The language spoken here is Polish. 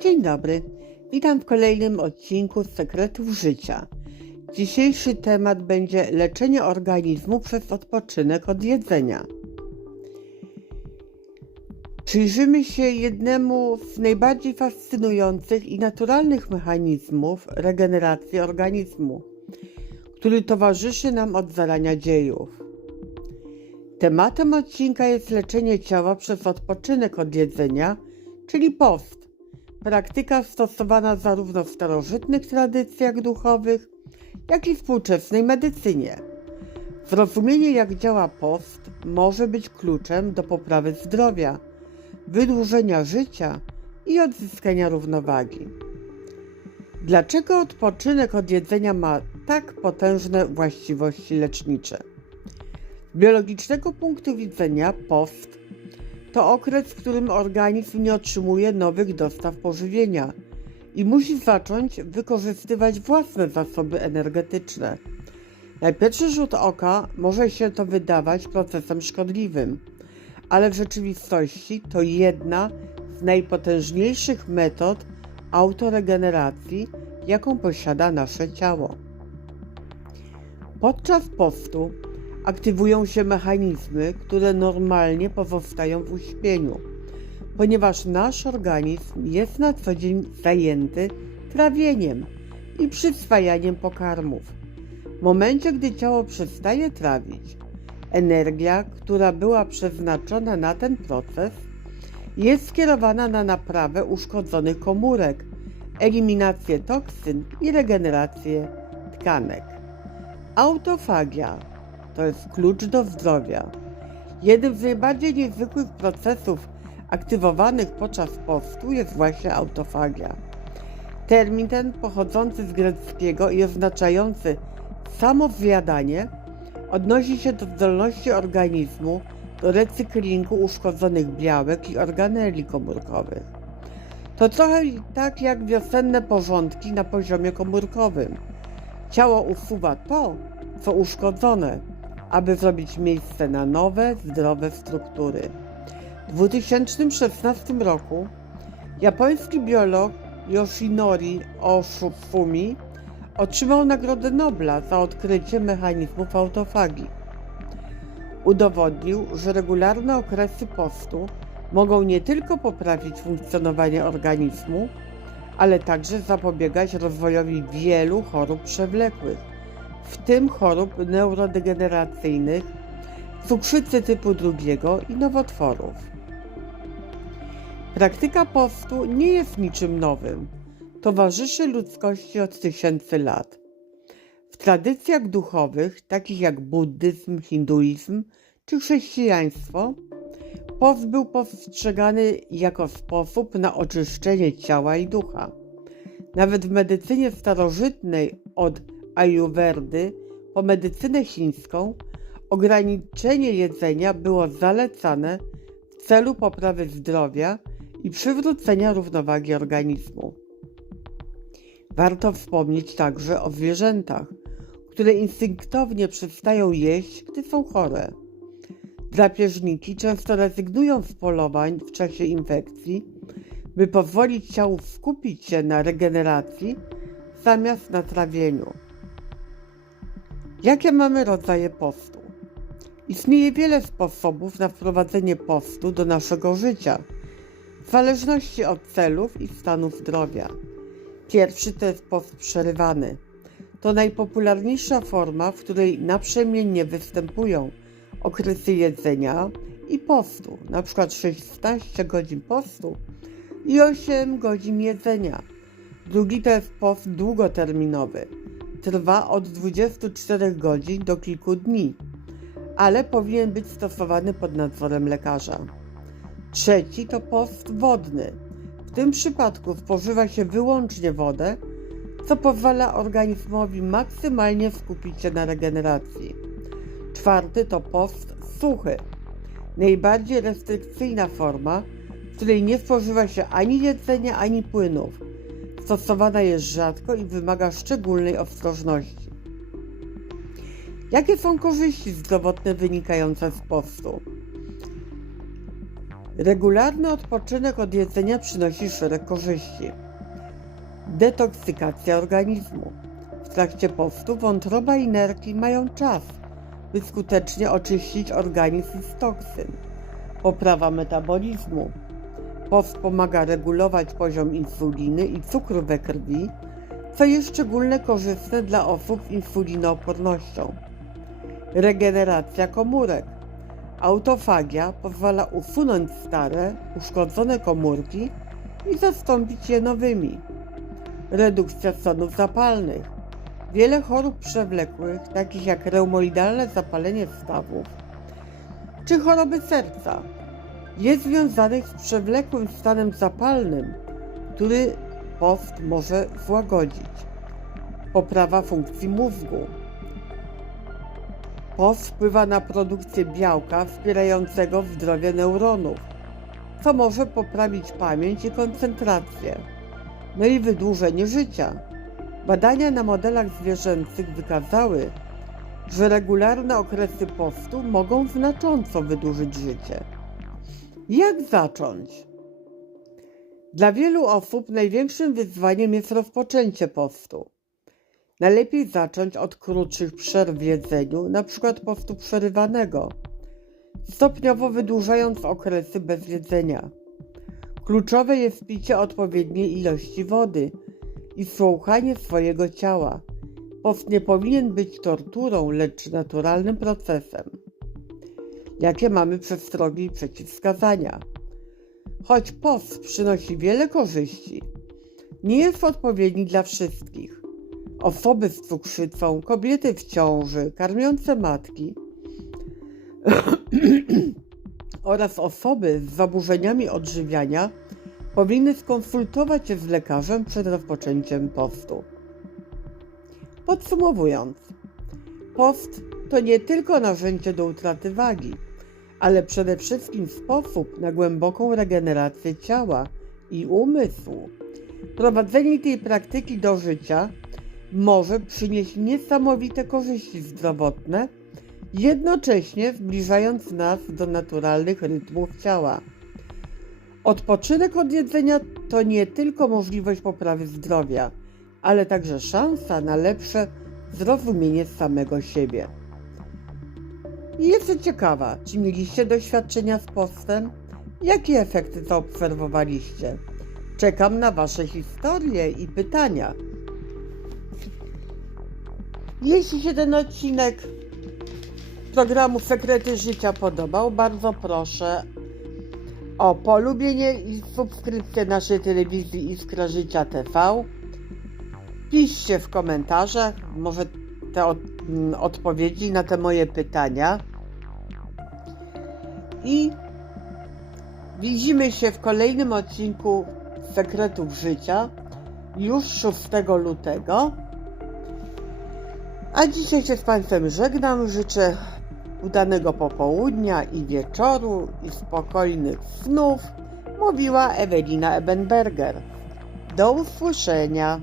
Dzień dobry. Witam w kolejnym odcinku Sekretów Życia. Dzisiejszy temat będzie leczenie organizmu przez odpoczynek od jedzenia. Przyjrzymy się jednemu z najbardziej fascynujących i naturalnych mechanizmów regeneracji organizmu, który towarzyszy nam od zarania dziejów. Tematem odcinka jest leczenie ciała przez odpoczynek od jedzenia, czyli post. Praktyka stosowana zarówno w starożytnych tradycjach duchowych, jak i współczesnej medycynie. Zrozumienie, jak działa post, może być kluczem do poprawy zdrowia, wydłużenia życia i odzyskania równowagi. Dlaczego odpoczynek od jedzenia ma tak potężne właściwości lecznicze? Z biologicznego punktu widzenia post to okres, w którym organizm nie otrzymuje nowych dostaw pożywienia i musi zacząć wykorzystywać własne zasoby energetyczne. Na pierwszy rzut oka może się to wydawać procesem szkodliwym, ale w rzeczywistości to jedna z najpotężniejszych metod autoregeneracji, jaką posiada nasze ciało. Podczas postu aktywują się mechanizmy, które normalnie pozostają w uśpieniu, ponieważ nasz organizm jest na co dzień zajęty trawieniem i przyswajaniem pokarmów. W momencie, gdy ciało przestaje trawić, energia, która była przeznaczona na ten proces, jest skierowana na naprawę uszkodzonych komórek, eliminację toksyn i regenerację tkanek. Autofagia to jest klucz do zdrowia. Jednym z najbardziej niezwykłych procesów aktywowanych podczas postu jest właśnie autofagia. Termin ten pochodzący z greckiego i oznaczający samo zjadanie odnosi się do zdolności organizmu do recyklingu uszkodzonych białek i organeli komórkowych. To trochę tak jak wiosenne porządki na poziomie komórkowym. Ciało usuwa to, co uszkodzone, aby zrobić miejsce na nowe, zdrowe struktury. W 2016 roku japoński biolog Yoshinori Oshufumi otrzymał Nagrodę Nobla za odkrycie mechanizmów autofagii. Udowodnił, że regularne okresy postu mogą nie tylko poprawić funkcjonowanie organizmu, ale także zapobiegać rozwojowi wielu chorób przewlekłych w tym chorób neurodegeneracyjnych, cukrzycy typu drugiego i nowotworów. Praktyka postu nie jest niczym nowym. Towarzyszy ludzkości od tysięcy lat. W tradycjach duchowych, takich jak buddyzm, hinduizm czy chrześcijaństwo, post był postrzegany jako sposób na oczyszczenie ciała i ducha. Nawet w medycynie starożytnej od Ayurvedy po medycynę chińską ograniczenie jedzenia było zalecane w celu poprawy zdrowia i przywrócenia równowagi organizmu. Warto wspomnieć także o zwierzętach, które instynktownie przestają jeść, gdy są chore. Drapieżniki często rezygnują z polowań w czasie infekcji, by pozwolić ciału skupić się na regeneracji zamiast na trawieniu. Jakie mamy rodzaje postu? Istnieje wiele sposobów na wprowadzenie postu do naszego życia, w zależności od celów i stanu zdrowia. Pierwszy to jest post przerywany. To najpopularniejsza forma, w której naprzemiennie występują okresy jedzenia i postu, przykład 16 godzin postu i 8 godzin jedzenia. Drugi to jest post długoterminowy trwa od 24 godzin do kilku dni, ale powinien być stosowany pod nadzorem lekarza. Trzeci to post wodny. W tym przypadku spożywa się wyłącznie wodę, co pozwala organizmowi maksymalnie skupić się na regeneracji. Czwarty to post suchy. Najbardziej restrykcyjna forma, w której nie spożywa się ani jedzenia, ani płynów stosowana jest rzadko i wymaga szczególnej ostrożności. Jakie są korzyści zdrowotne wynikające z postu? Regularny odpoczynek od jedzenia przynosi szereg korzyści. Detoksykacja organizmu. W trakcie postu wątroba i nerki mają czas, by skutecznie oczyścić organizm z toksyn. Poprawa metabolizmu. Post pomaga regulować poziom insuliny i cukru we krwi, co jest szczególnie korzystne dla osób z insulinoopornością. Regeneracja komórek. Autofagia pozwala usunąć stare, uszkodzone komórki i zastąpić je nowymi. Redukcja stanów zapalnych. Wiele chorób przewlekłych, takich jak reumoidalne zapalenie stawów czy choroby serca, jest związanych z przewlekłym stanem zapalnym, który post może złagodzić. Poprawa funkcji mózgu. Post wpływa na produkcję białka wspierającego zdrowie neuronów, co może poprawić pamięć i koncentrację, no i wydłużenie życia. Badania na modelach zwierzęcych wykazały, że regularne okresy postu mogą znacząco wydłużyć życie. Jak zacząć? Dla wielu osób największym wyzwaniem jest rozpoczęcie postu. Najlepiej zacząć od krótszych przerw w jedzeniu, np. postu przerywanego, stopniowo wydłużając okresy bez jedzenia. Kluczowe jest picie odpowiedniej ilości wody i słuchanie swojego ciała. Post nie powinien być torturą, lecz naturalnym procesem. Jakie mamy przestrogi i przeciwwskazania? Choć post przynosi wiele korzyści, nie jest odpowiedni dla wszystkich. Osoby z cukrzycą, kobiety w ciąży, karmiące matki oraz osoby z zaburzeniami odżywiania powinny skonsultować się z lekarzem przed rozpoczęciem postu. Podsumowując, post to nie tylko narzędzie do utraty wagi, ale przede wszystkim sposób na głęboką regenerację ciała i umysłu. Prowadzenie tej praktyki do życia może przynieść niesamowite korzyści zdrowotne, jednocześnie zbliżając nas do naturalnych rytmów ciała. Odpoczynek od jedzenia to nie tylko możliwość poprawy zdrowia, ale także szansa na lepsze zrozumienie samego siebie. Jestem ciekawa, czy mieliście doświadczenia z postem? Jakie efekty zaobserwowaliście? Czekam na Wasze historie i pytania. Jeśli się ten odcinek programu Sekrety Życia podobał, bardzo proszę o polubienie i subskrypcję naszej telewizji Iskra Życia TV. Piszcie w komentarzach może te od, m, odpowiedzi na te moje pytania. I widzimy się w kolejnym odcinku Sekretów Życia już 6 lutego. A dzisiaj się z Państwem żegnam. Życzę udanego popołudnia i wieczoru i spokojnych snów. Mówiła Ewelina Ebenberger. Do usłyszenia.